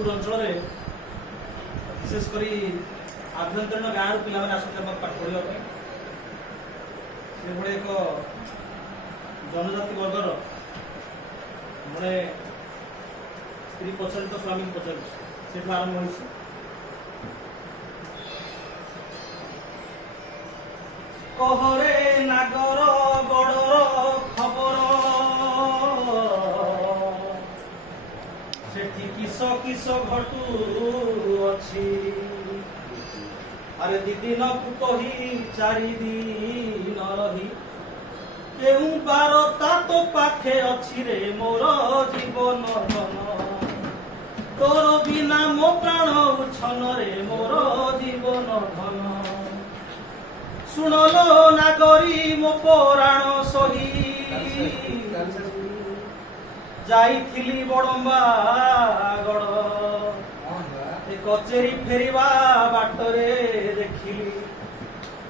सोनपुर अंचल विशेषकर आभ्यंतरीण गाँव पिला आसते पाठ पढ़ाई से गोटे एक जनजाति वर्गर मैंने स्त्री पचार तो स्वामी को पचार से आरंभ हो कहरे नागर बड़र खबर सेठी किस किस घटू अच्छी अरे दिन को कही 4 दिन रही केउ बारता तो पाखे अच्छी रे मोर जीवन धन तोर बिना मो प्राण उछन रे मोर जीवन धन सुनलो नागरी मो पुराण सही जाइथिली बड़म्बा गड़ कचेरी फेरिबा बाटरे देखिली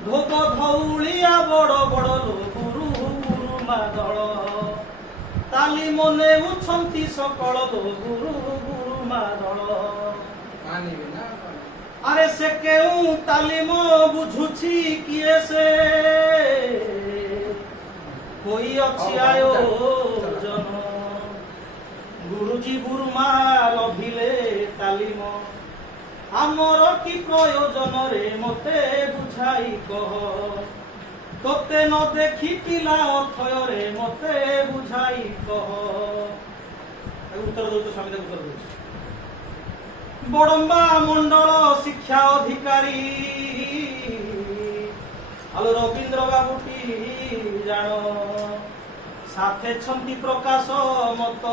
धोक धौलिया बड़ बड़ लो गुरु गुरुमा दल ताली मने उछंती सकल लो गुरु गुरुमा दल अरे से केउ तालीम बुझुछि किए से कोई अच्छी आयोजन गुरुजी गुरुमा लभिले तालीम आमर की प्रयोजन रे मते बुझाई कह तोते न देखी पिला अथय रे मते बुझाई कह उत्तर दो स्वामी उत्तर दो बड़म्बा मंडल शिक्षा अधिकारी आलो रवींद्र बाबूटी जान साथे छंती प्रकाश मत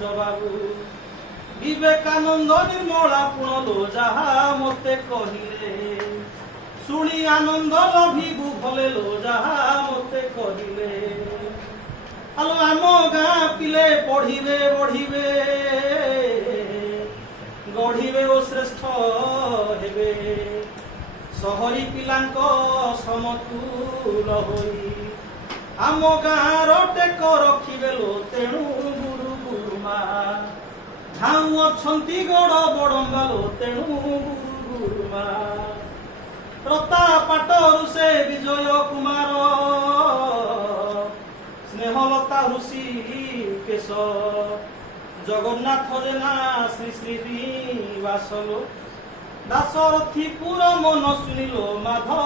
जबाबू विवेकानंद निर्मला पुणलो जहा मते कहिले शुणी आनंद लभिबू भले लो जहा मते कहिले आलो आम गाँ पिले पढ़िबे बढ़िबे गढ़िबे ओ श्रेष्ठ हेबे सहरी पिलांक समतुल होई आम गाँर टेक रखिबे लो तेणु गुरु गुरुमा झाऊ अछंती गड़ बड़म्बा लो तेणु गुरु गुरुमा रता पाटरु से विजय कुमार स्नेहलता ऋषि केश जगन्नाथ जेना श्री श्री वासलो दासरथी पुर मन सुनिलो माधव।